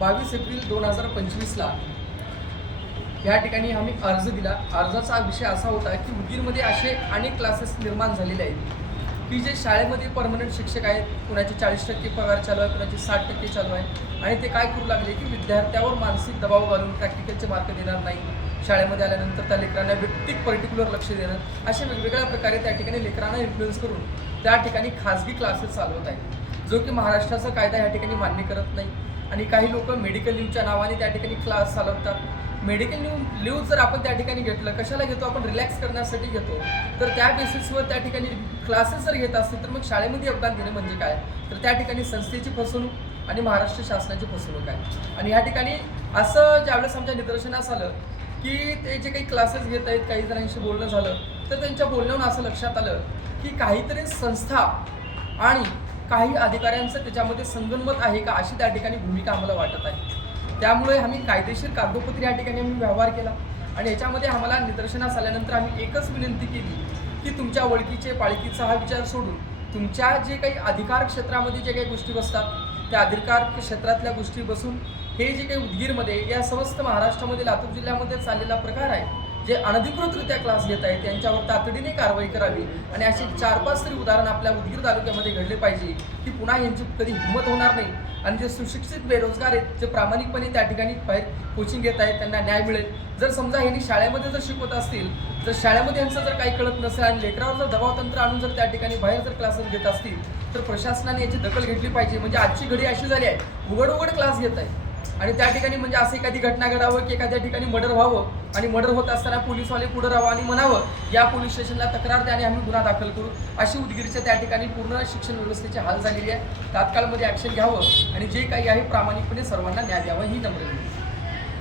बावीस एप्रिल दोन हजार पंचवीसला या ठिकाणी आम्ही अर्ज दिला. अर्जाचा विषय असा होता की उदगीरमध्ये असे अनेक क्लासेस निर्माण झालेले आहेत. की जे शाळेमध्ये परमनंट शिक्षक आहेत कुणाचे चाळीस टक्के पगार चालू आहे कुणाचे साठ टक्के चालू आहे. आणि ते काय करू लागले की विद्यार्थ्यावर मानसिक दबाव घालून प्रॅक्टिकलचे मार्क देणार नाही. शाळेमध्ये आल्यानंतर त्या लेकरांना व्यक्तिक पर्टिक्युलर लक्ष देणं. अशा वेगवेगळ्या प्रकारे त्या ठिकाणी लेकरांना इन्फ्लुएन्स करून त्या ठिकाणी खाजगी क्लासेस चालवत आहेत. जो की महाराष्ट्राचा कायदा या ठिकाणी मान्य करत नाही. आणि काही लोक मेडिकल लिव्हच्या नावाने त्या ठिकाणी क्लास चालवतात. मेडिकल लिव्ह लिव्ह जर आपण त्या ठिकाणी घेतलं कशाला घेतो? आपण रिलॅक्स करण्यासाठी घेतो. तर त्या बेसिसवर त्या ठिकाणी क्लासेस जर घेत असतील तर मग शाळेमध्ये योगदान देणं म्हणजे काय? तर त्या ठिकाणी संस्थेची फसवणूक आणि महाराष्ट्र शासनाची फसवणूक आहे. आणि ह्या ठिकाणी असं ज्यावेळेस आमच्या निदर्शनास आलं की ते जे काही क्लासेस घेत आहेत काही जणांशी बोलणं झालं तर त्यांच्या बोलण्यावरून असं लक्षात आलं की काहीतरी संस्था आणि काही अधिकाऱ्यांचं त्याच्यामध्ये संगनमत आहे का अशी त्या ठिकाणी भूमिका आम्हाला वाटत आहे. त्यामुळे आम्ही कायदेशीर कागदोपत्री या ठिकाणी आम्ही व्यवहार केला. आणि याच्यामध्ये आम्हाला निदर्शनास आल्यानंतर आम्ही एकच विनंती केली की तुमच्या ओळखीचे पाळखीचा हा विचार सोडून तुमच्या जे काही अधिकार क्षेत्रामध्ये जे काही गोष्टी बसतात त्या अधिकार क्षेत्रातल्या गोष्टी बसून हे जे काही उदगीरमध्ये या समस्त महाराष्ट्रामध्ये लातूर जिल्ह्यामध्ये चाललेला प्रकार आहे जे अनधिकृतरित्या क्लास घेत आहेत त्यांच्यावर तातडीने कारवाई करावी आणि असे चार पाच तरी उदाहरण आपल्या उदगीर तालुक्यामध्ये घडले पाहिजे की पुन्हा यांची कधी हिंमत होणार नाही. आणि जे सुशिक्षित बेरोजगार आहेत जे प्रामाणिकपणे त्या ठिकाणी बाहेर कोचिंग घेत आहेत त्यांना न्याय मिळेल. जर समजा यांनी शाळेमध्ये जर शिकवत असतील जर शाळेमध्ये यांचं जर काही कळत नसेल आणि लेकरावर जर दबाव तंत्र आणून जर त्या ठिकाणी बाहेर जर क्लासेस घेत असतील तर प्रशासनाने याची दखल घेतली पाहिजे. म्हणजे आजची घडी अशी झाली आहे उघड उघड क्लास घेत आहे आणि त्या ठिकाणी म्हणजे असं एखादी घटना घडावं की एखाद्या ठिकाणी मर्डर व्हावं आणि मर्डर होत असताना पोलीसवाले पुढे राहावं आणि म्हणावं या पोलीस स्टेशनला तक्रार द्या आणि आम्ही गुन्हा दाखल करू. अशी उदगीरच्या त्या ठिकाणी पूर्ण शिक्षण व्यवस्थेची हाल झालेली आहे. तात्काळमध्ये ॲक्शन घ्यावं आणि जे काही आहे प्रामाणिकपणे सर्वांना न्याय द्यावा ही नम्र विनंती.